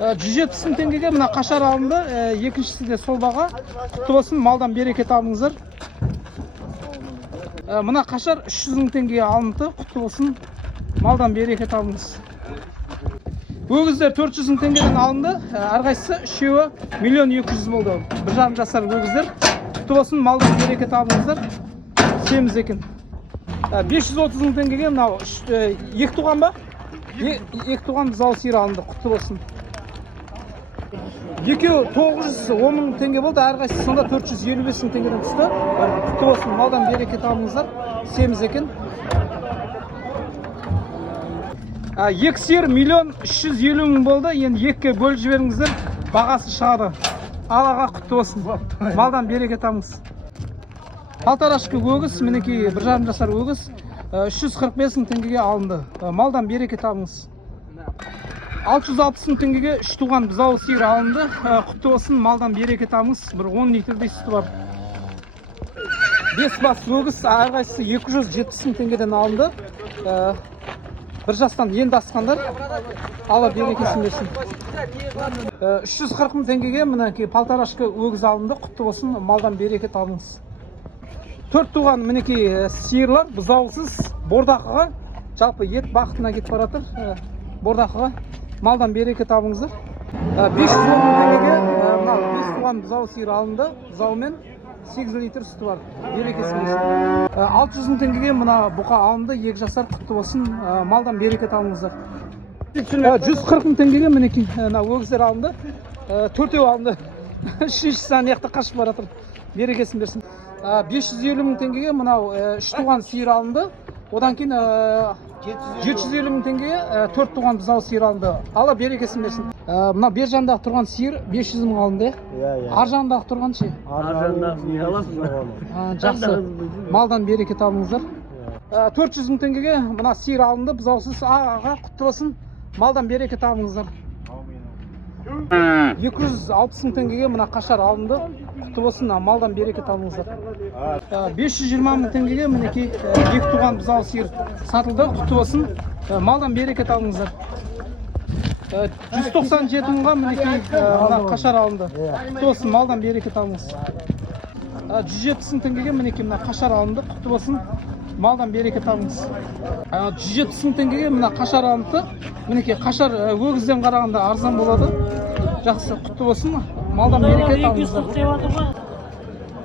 170 мың теңгеге мына қашар алынды. Екіншісі де сол баға. Құтты болсын, малдан берекет алыңыздар. Мына қашар 300 мың теңгеге алынды. Құтты болсын, малдан берекет алыңыз. Өгіздер 400 мың теңгеден алынды. Әрқайсысы үшеуі 1.200.000 болды. 1,5 жасар өгіздер. Құтты болсын, малдан берекет алыңыздар. Семіз екен. 530 мың теңгеге мынау екі туған ба? Екі туған бұзау сиыр алынды. Құтты болсын. Екеуі 910 мың теңге болды. Әрқайсысы сонда 455 мың теңгеден түсті. Құтты болсын, малдан берекет алыңыздар. Семіз екен. Екі сиыр 1.350.000 болды. Енді екіге бөліп жіберіңіздер, бағасы шығады. Аллаға құтты болсын. Малдан берекет алыңыз. Палтарашқы өгіз, мінекей 1,5 жасар өгіз 345 мың теңгеге алынды. Малдан берекет алыңыз. 660 мың теңгеге 3 туған бұзау сиыр алынды. Құтты болсын, малдан берекет алыңыз. Бір 10 литрдей сүті бар. 5 бас өгіз, әрқайсысы 270 мың теңгеден алынды. Бір жастан енді асқандар, Алла берекесін берсін. 340 мың теңгеге мінекей палтарашқы өгіз алынды. Құтты болсын, малдан берекет алыңыз. 4 туған мінекей сиырлар бұзаусыз бордақыға, жалпы ет бақытына кетіп баратыр. Бордақыға малдан берекет алыңыздар. 510 мың теңгеге 5 туған бұзау сиыр алынды. Бұзаумен 8 литр сүті бар. Берекесін берсін. 600 мың теңгеге мына бұқа алынды. 2 жасар. Құтты болсын, малдан берекет алыңыздар. 140 мың теңгеге мінекей өгіздер алынды. 4-еу алынды. Үшіншісі аяқта қашып баратыр. Берекесін берсін. 550 мың теңгеге мынау 3 туған сиыр алынды. Одан кейін 750 мың теңгеге 4 туған бұзау сиыр алынды. Алла берекесін берсін. Мына бер жандағы тұрған сиыр 500 мың алынды. Ар жандағы тұрған ше? Ар жандағы не аласыз? Жақсы. Малдан берекет алыңыздар. 400 мың теңгеге мына сиыр алынды. Бұзаусыз ағаға құтты болсын. Малдан берекет алыңыздар. 260 мың теңгеге мына қашар алынды. Құтты болсын, малдан берекет алыңыздар. 520 мың теңгеге мінекей 2 туған бұзау сиыр сатылды. Құтты болсын, малдан берекет алыңыздар. 197 мыңға мінекей мына қашар алынды. Құтты болсын, малдан берекет алыңыз. 170 мың теңгеге мінекей мына қашар алынды. Құтты болсын, малдан берекет алыңыз. 170 мың теңгеге мына қашар алынды. Мінекей қашар өгізден қарағанда арзан болады. Жақсы, құтты болсын, малдан берекет алыңыздар.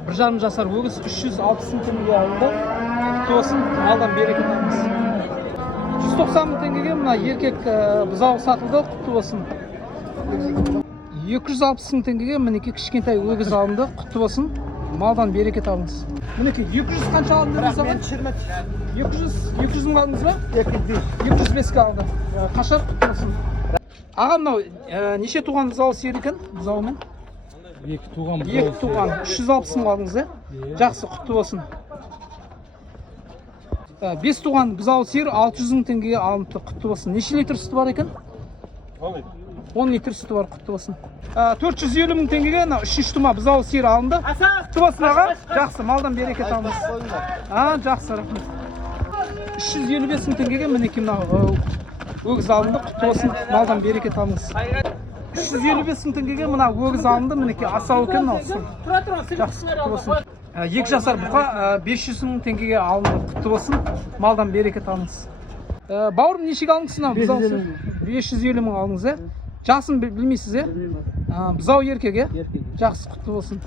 1,5 жасар өгіз 360 мың теңгеге алынды. Құтты болсын, малдан берекет алыңыз. 190 мың теңгеге мына еркек бұзау сатылды. Құтты болсын. 260 мың теңгеге мінекей кішкентай өгіз алынды. Құтты болсын, малдан берекет алыңыз. Мінекей 200 қанша алынды саған? 200 мың алдыңыз ба? 205 алды. Қашар, құтты болсын. Аға, мынау неше туған бұзау сиыр екен? Бұзаумен? 2 туған. 2 туған. 360 мың алдыңыз, Жақсы, құтты болсын. 5 туған бұзау сиыр 600 мың теңгеге алынды. Құтты болсын. Неше литр сүті бар екен? 10 литр сүті бар. Құтты болсын. 450 мың теңгеге 3 тума бұзау сиыр алынды. Құтты болсын аға. Жақсы, малдан берекет алыңыз. Жақсы, рахмет. 355 мың теңгеге мінекей мынау өгіз алынды. Құтты болсын, малдан берекет алыңыз. 355 мың теңгеге мына өгіз алынды. Мінекей асау екен мынау. Жақсы, құтты болсын. 2 жасар бұқа 500 мың теңгеге алынды. Құтты болсын, малдан берекет алыңыз. Бауырым, нешеге алыңыз мынау бұзау? 550 мың алыңыз, Жасын білмейсіз, Бұзау еркек, Жақсы, құтты болсын.